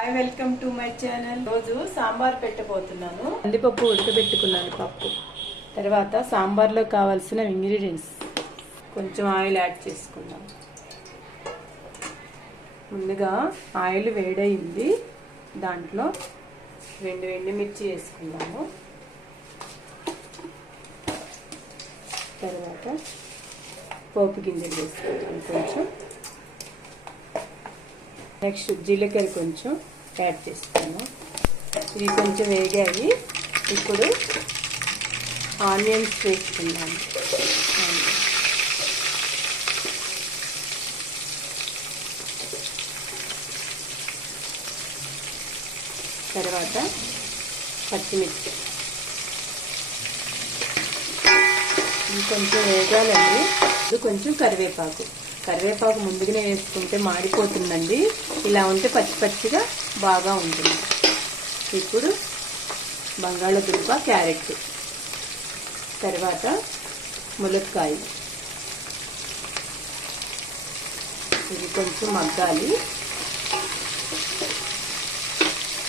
Hi, welcome to my channel. రోజు సాంబార్ పెట్టబోతున్నాను. కందిపప్పు ఉడకబెట్టుకున్నాను. పప్పు తర్వాత సాంబార్లో కావాల్సిన ఇంగ్రీడియంట్స్ కొంచెం ఆయిల్ యాడ్ చేసుకుందాం. ముందుగా ఆయిల్ వేడయింది, దాంట్లో 2 ఎండుమిర్చి వేసుకుందాము. తర్వాత పోపు గింజలు వేసుకుందాం కొంచెం. నెక్స్ట్ జీలకర్ర కొంచెం యాడ్ చేస్తాను. ఇవి కొంచెం వేగాయి. ఇప్పుడు ఆనియన్స్ వేసుకున్నాను. తర్వాత పచ్చిమిర్చి ఇవి కొంచెం వేగాలండి. ఇది కొంచెం కరివేపాకు ముందుగానే వేసుకుంటే మాడిపోతుందండి. ఇలా ఉంటే పచ్చి పచ్చిగా బాగా ఉంటుంది. ఇప్పుడు బంగాళదుంప, క్యారెట్, తర్వాత ములక్కాయ, ఇది కొంచెం మగ్గాలి.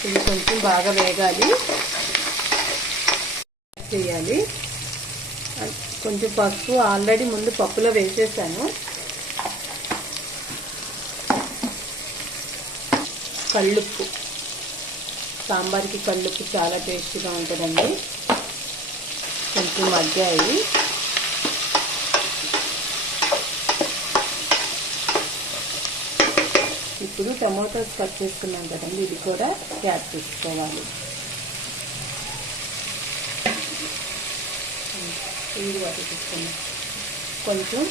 ఇది కొంచెం బాగా వేగాలి చేయాలి. కొంచెం పసుపు ఆల్రెడీ ముందు పప్పులో వేసేసాను. కల్లుప్పు, సాంబార్కి కల్లుప్పు చాలా టేస్టీగా ఉంటుందండి. కొంచెం మగ్గాయి. ఇప్పుడు టమోటాస్ కట్ చేసుకున్నాం కదండి, ఇది కూడా యాడ్ చేసుకోవాలి. ఇది తీసుకున్నాం. కొంచెం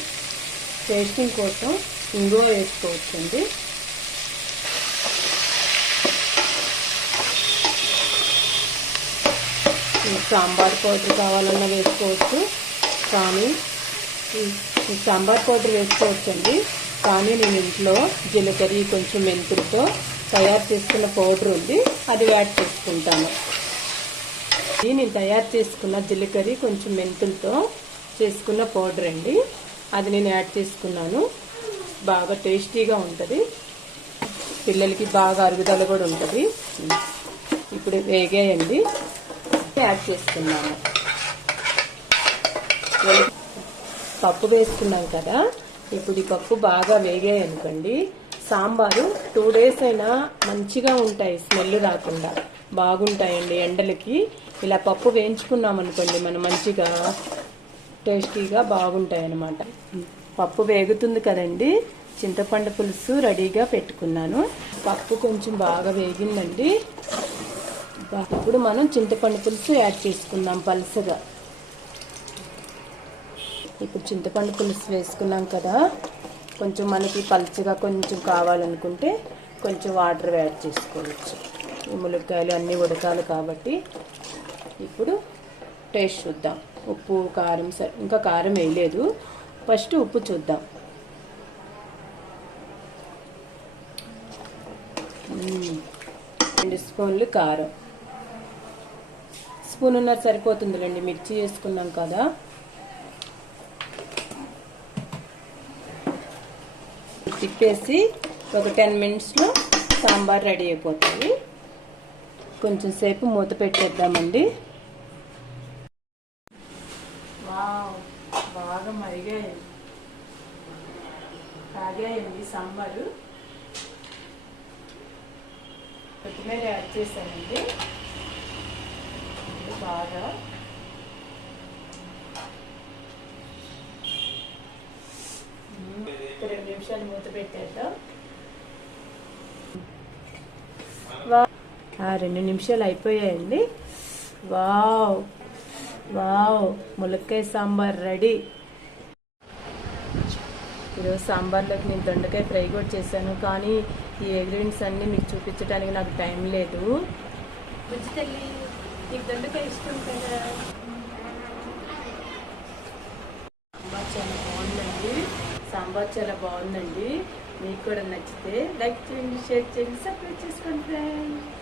టేస్టింగ్ కోసం ఇంగువ వేసుకోవచ్చండి. సాంబార్ పౌడర్ కావాలన్నా వేసుకోవచ్చు, కానీ సాంబార్ పౌడర్ వేసుకోవచ్చండి. కానీ నేను ఇంట్లో జీలకర్ర కొంచెం మెంతులతో తయారు చేసుకున్న పౌడర్ ఉంది, అది యాడ్ చేసుకుంటాను. ఇది నేను తయారు చేసుకున్న జీలకర్ర కొంచెం మెంతులతో చేసుకున్న పౌడర్ అండి, అది నేను యాడ్ చేసుకున్నాను. బాగా టేస్టీగా ఉంటుంది, పిల్లలకి బాగా అరుగుదల కూడా ఉంటుంది. ఇప్పుడు వేగాయండి, యాడ్ చేసుకున్నాము. పప్పు వేసుకున్నాం కదా, ఇప్పుడు ఈ పప్పు బాగా వేగాయి అనుకోండి, సాంబారు 2 days అయినా మంచిగా ఉంటాయి, స్మెల్ రాకుండా బాగుంటాయండి. ఎండలకి ఇలా పప్పు వేయించుకున్నాం అనుకోండి, మనం మంచిగా టేస్టీగా బాగుంటాయి అన్నమాట. పప్పు వేగుతుంది కదండి, చింతపండు పులుసు రెడీగా పెట్టుకున్నాను. పప్పు కొంచెం బాగా వేగిందండి. ఇప్పుడు మనం చింతపండు పులుసు యాడ్ చేసుకుందాం పలుసగా. ఇప్పుడు చింతపండు పులుసు వేసుకున్నాం కదా, కొంచెం మనకి పలుచగా కొంచెం కావాలనుకుంటే కొంచెం వాటర్ యాడ్ చేసుకోవచ్చు. ఈ ములక్కాయలు అన్నీ ఉడకాలి కాబట్టి. ఇప్పుడు టేస్ట్ చూద్దాం. ఉప్పు, కారం, ఇంకా కారం వేయలేదు, ఫస్ట్ ఉప్పు చూద్దాం. రెండు స్పూన్లు కారం, స్పూనున్నర సరిపోతుందిలేండి, మిర్చి వేసుకున్నాం కదా. తిప్పేసి ఒక 10 minutesలో సాంబార్ రెడీ అయిపోతుంది. కొంచెం సేపు మూత పెట్టేద్దామండి. బాగా కాగాయండి సాంబారు. కొత్తిమీర యాడ్ చేశానండి. బాగా 2 నిమిషాలు మూత పెట్టేద్దాం. 2 నిమిషాలు అయిపోయాయండి. వావ్ వావ్, ములక్కాయ సాంబార్ రెడీ. ఈరోజు సాంబార్లోకి నేను దొండకాయ ఫ్రై కూడా చేశాను, కానీ ఈ ఇంగ్రీడియంట్స్ అన్నీ మీకు చూపించడానికి నాకు టైం లేదు. నీకు దొండకాయ ఇష్టం కదా. సాంబార్ చాలా బాగుందండి. మీకు కూడా నచ్చితే లైక్ చేయండి, షేర్ చేయండి, సబ్స్క్రైబ్ చేసుకోండి ఫ్రెండ్స్.